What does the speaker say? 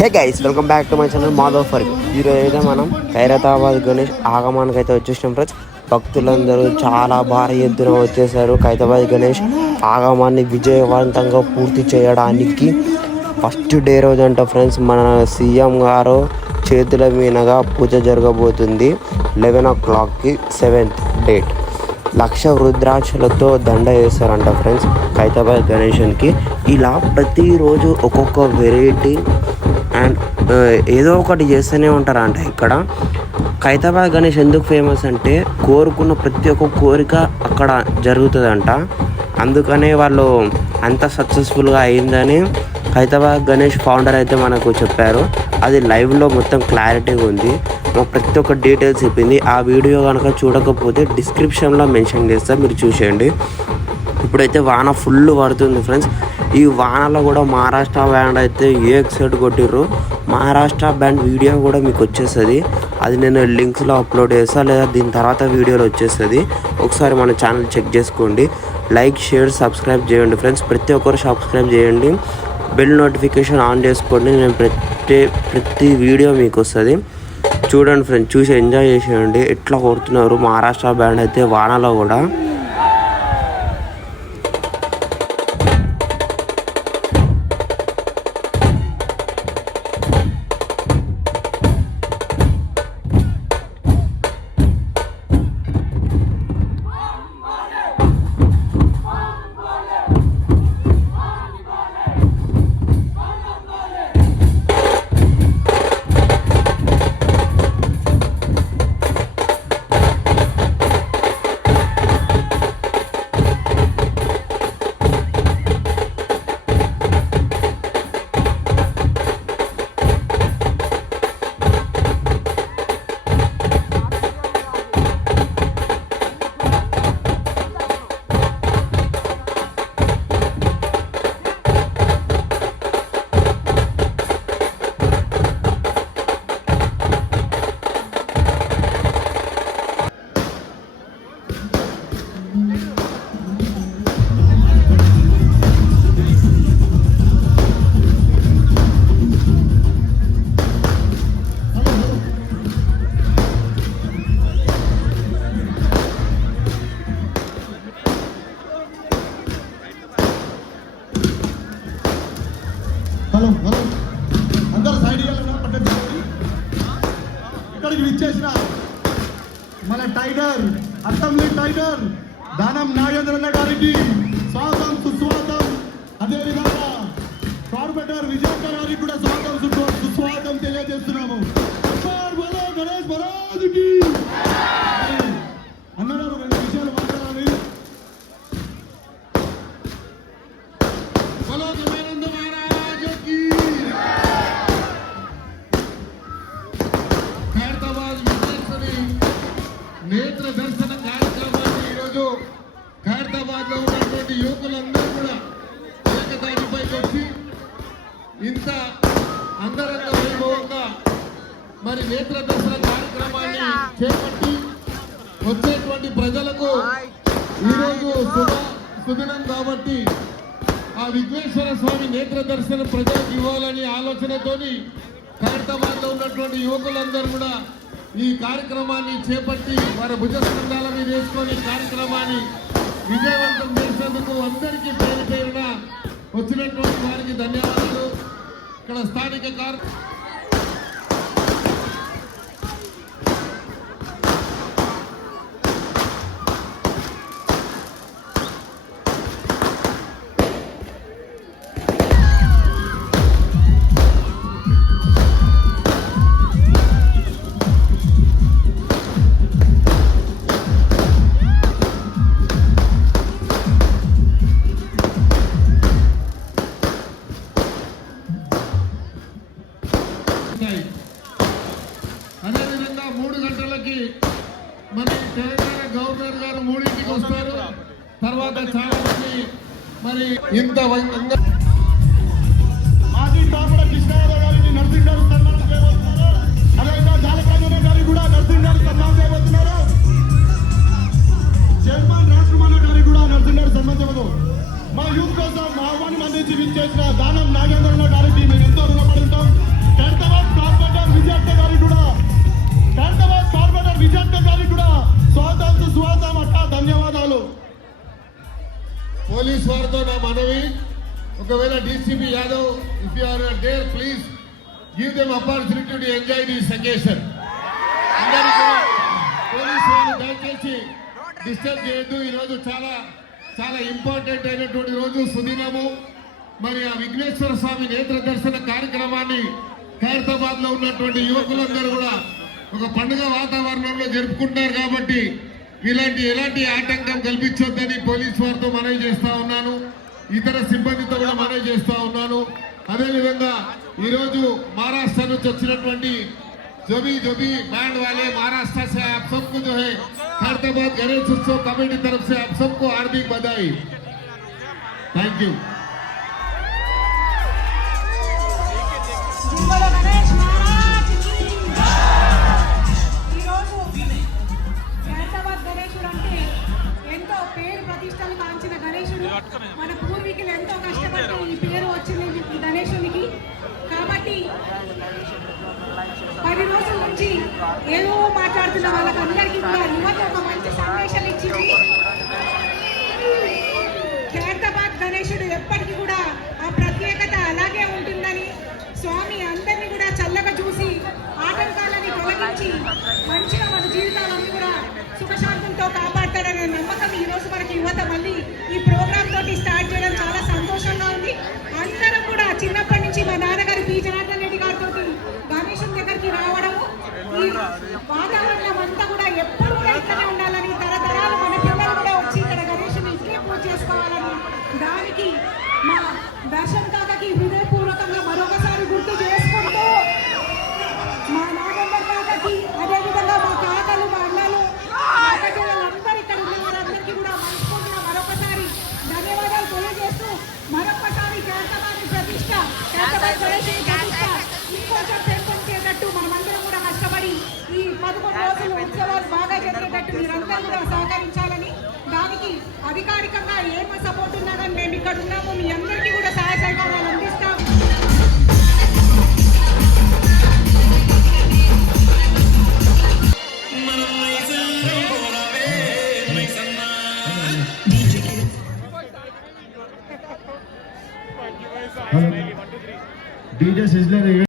Hey guys, welcome back to my channel Madhav ఫర్గ్. ఈరోజు అయితే మనం ఖైరతాబాద్ గణేష్ ఆగమానికి అయితే వచ్చేసినాం ఫ్రెండ్స్. భక్తులందరూ చాలా భారీ ఎత్తున వచ్చేసారు. ఖైరతాబాద్ గణేష్ ఆగమాన్ని విజయవంతంగా పూర్తి చేయడానికి ఫస్ట్ డే రోజు అంట ఫ్రెండ్స్. మన సీఎం గారు చేతుల మీదుగా పూజ జరగబోతుంది 11 o'clockకి 7th డేట్. 1,00,000 రుద్రాక్షలతో దండ వేస్తారంట ఫ్రెండ్స్ ఖైరతాబాద్ గణేషన్కి. ఇలా ప్రతిరోజు ఒక్కొక్క వెరైటీ అండ్ ఏదో ఒకటి చేస్తూనే ఉంటారంట. ఇక్కడ ఖైరతాబాద్ గణేష్ ఎందుకు ఫేమస్ అంటే కోరుకున్న ప్రతి ఒక్క కోరిక అక్కడ జరుగుతుందంట. అందుకనే వాళ్ళు అంత సక్సెస్ఫుల్గా అయిందని ఖైరతాబాద్ గణేష్ ఫౌండర్ అయితే మనకు చెప్పారు. అది లైవ్లో మొత్తం క్లారిటీగా ఉంది, ప్రతి ఒక్క డీటెయిల్స్ చెప్పింది. ఆ వీడియో కనుక చూడకపోతే డిస్క్రిప్షన్లో మెన్షన్ చేస్తా, మీరు చూసేయండి. ఇప్పుడైతే వాన ఫుల్ పడుతుంది ఫ్రెండ్స్. ఈ వానలో కూడా మహారాష్ట్ర బ్యాండ్ అయితే ఎక్సైట్ కొట్టిర్రు. మహారాష్ట్ర బ్యాండ్ వీడియో కూడా మీకు వచ్చేస్తుంది. అది నేను లింక్స్లో అప్లోడ్ చేస్తాను, లేదా దీని తర్వాత వీడియోలో వచ్చేస్తుంది. ఒకసారి మన ఛానల్ చెక్ చేసుకోండి. లైక్, షేర్, సబ్స్క్రైబ్ చేయండి ఫ్రెండ్స్. ప్రతి ఒక్కరు సబ్స్క్రైబ్ చేయండి, బెల్ నోటిఫికేషన్ ఆన్ చేసుకోండి. నేను ప్రతి వీడియో మీకు వస్తుంది. చూడండి ఫ్రెండ్స్, చూసి ఎంజాయ్ చేసేయండి. ఎట్లా కొడుతున్నారు మహారాష్ట్ర బ్యాండ్ అయితే వానలో కూడా. హలో అందరూ సైడ్ పట్టండి. ఇక్కడికి విచ్చేసిన మన టైగర్, అసెంబ్లీ టైగర్ దానం నాగేంద్రన్న గారికి స్వాగతం, సుస్వాగతం. అదేవిధంగా కార్పొరేటర్ విజయకర్ గారికి కూడా స్వాగతం, సుస్వాగతం తెలియజేస్తున్నాము. గణేష్ మహారాజుకి అన్నగారు 2 విషయాలు మాట్లాడాలి. నేత్ర దర్శన కార్యక్రమాన్ని ఈరోజు ఖైరతాబాద్ లో ఉన్నటువంటి యువకులందరూ కూడా ఏకతాటిపైకి వచ్చి ఇంత అంగరంగ వైభవంగా మరి నేత్ర దర్శన కార్యక్రమాన్ని చేపట్టి వచ్చేటువంటి ప్రజలకు ఈరోజు సుదినం కాబట్టి ఆ విఘ్నేశ్వర స్వామి నేత్ర దర్శనం ప్రజలకు ఇవ్వాలని ఆలోచనతోని ఖైరతాబాద్ లో ఉన్నటువంటి యువకులందరూ కూడా ఈ కార్యక్రమాన్ని చేపట్టి వారి భుజస్కంధాల మీద వేసుకొని కార్యక్రమాన్ని విజయవంతం చేసినందుకు అందరికీ పేరు పేరున వచ్చినటువంటి వారికి ధన్యవాదాలు. ఇక్కడ స్థానిక అదేవిధంగా 3 గంటలకి మన తెలంగాణ గవర్నర్ గారు 3ంటికి వస్తారు. తర్వాత చాలా మంది మరి ఇంత మాజీ తాపడ కృష్ణారావు గారికి నర్సింగ్ గారు సన్మానం చేయబోతున్నారు. అదేవిధంగా జాలప్రజన గారికి కూడా నర్సింగ్ గారు సన్మానం చేయబోతున్నారు. చైర్మన్ రాజకుమార్ గారికి కూడా నర్సింగ్ గారు సన్మానం చేయబోతున్నారు. మా యూత్ కోసం ఆహ్వానం అందించి విచ్చేసిన దానం నాగేంద్రన్న గారికి మేము ఎంతో రుణపడి ఉంటాం. పోలీస్ వారితో నా మనవి, ఒకవేళ DCP Yadav if you are there please give them opportunity to enjoy this occasion. Police వారు దయచేసి డిస్టర్బ్ చేయొద్దు. ఈరోజు చాలా చాలా ఇంపార్టెంట్ అయినటువంటి రోజు, సుదినము. మరి ఆ విఘ్నేశ్వర స్వామి నేత్ర దర్శన కార్యక్రమాన్ని ఖైరతాబాద్ లో ఉన్నటువంటి యువకులందరూ కూడా ఒక పండుగ వాతావరణంలో జరుపుకుంటారు కాబట్టి ఎలాంటి ఆటంకం కల్పించొద్దని పోలీస్ వారితో మనవి చేస్తా ఉన్నాను, ఇతర సిబ్బందితో కూడా మనవి చేస్తా ఉన్నాను. అదేవిధంగా ఈరోజు మహారాష్ట్ర నుంచి వచ్చినటువంటి जोबी बैंड वाले महाराष्ट्र से आप सबको जो है खैरताबाद गणेश उत्सव कमेटी तरफ से आप सबको हार्दिक बधाई. Thank you. ప్రతిష్టలు కాంచిన గణేశుడు మన పూర్వీకులు ఎంతో కష్టపడి ఈ పేరు వచ్చింది ఈ గణేశునికి. కాబట్టి 10 రోజుల నుంచి ఏదో మాట్లాడుతున్న వాళ్ళకందరికీ కూడా యువత ఒక మంచి సందేశం ఇచ్చింది. ఖైరతాబాద్ గణేశుడు ఎప్పటికీ కూడా ఆ ప్రత్యేకత అలాగే ఉంటుందని, స్వామి అందరినీ కూడా చల్లగా చూసి ఆటంకాలని తొలగించి మంచిగా మన జీవితాలన్నీ కూడా సుఖశాంతంతో కాపాడతాడనే నమ్మకం ఈ రోజు మనకి యువత మళ్ళీ ఈ ప్రోగ్రామ్ తోటి స్టార్ట్ చేయడం చాలా సంతోషంగా ఉంది. అందరం కూడా చిన్నప్పటి నుంచి మా నాన్నగారు పి జనార్దన్ రెడ్డి గారితో గణేశుని దగ్గరికి రావడము, ఈ వాతావరణం అంతా కూడా ఎప్పుడు కూడా ఇక్కడే ఉండాలని, తరతరాలు మన పిల్లలు కూడా వచ్చి ఇక్కడ గణేశుని ఇక్కడే పూజ చేసుకోవాలని, దానికి మా దర్శన్ కాకకి హృదయపూర్వకంగా మరొకసారి గుర్తు చేసుకుంటూ, మా నాగంబర్ కాకకి అదేవిధంగా మా కాకలు మా అన్నలు అందరూ ఇక్కడ ఉన్న వారందరికీ కూడా మనస్ఫూర్తిగా మరొకసారి ధన్యవాదాలు తెలియజేస్తూ, మరొకసారి ఖైరతాబాద్ ప్రతిష్ట ఇంకొంచెం పెంపొందేటట్టు మనమందరం కూడా కష్టపడి ఈ 11 రోజులు ఉత్సవాలు బాగా జరిగేటట్టు మీరందరూ కూడా సహకరించాలని, దానికి అధికారికంగా ఏం సపోర్ట్ ఉన్నా కానీ మేము ఇక్కడ ఉన్నాము, మీ అందరికీ కూడా సహాయ సహకారాలు అందిస్తాం. DJ Sizzler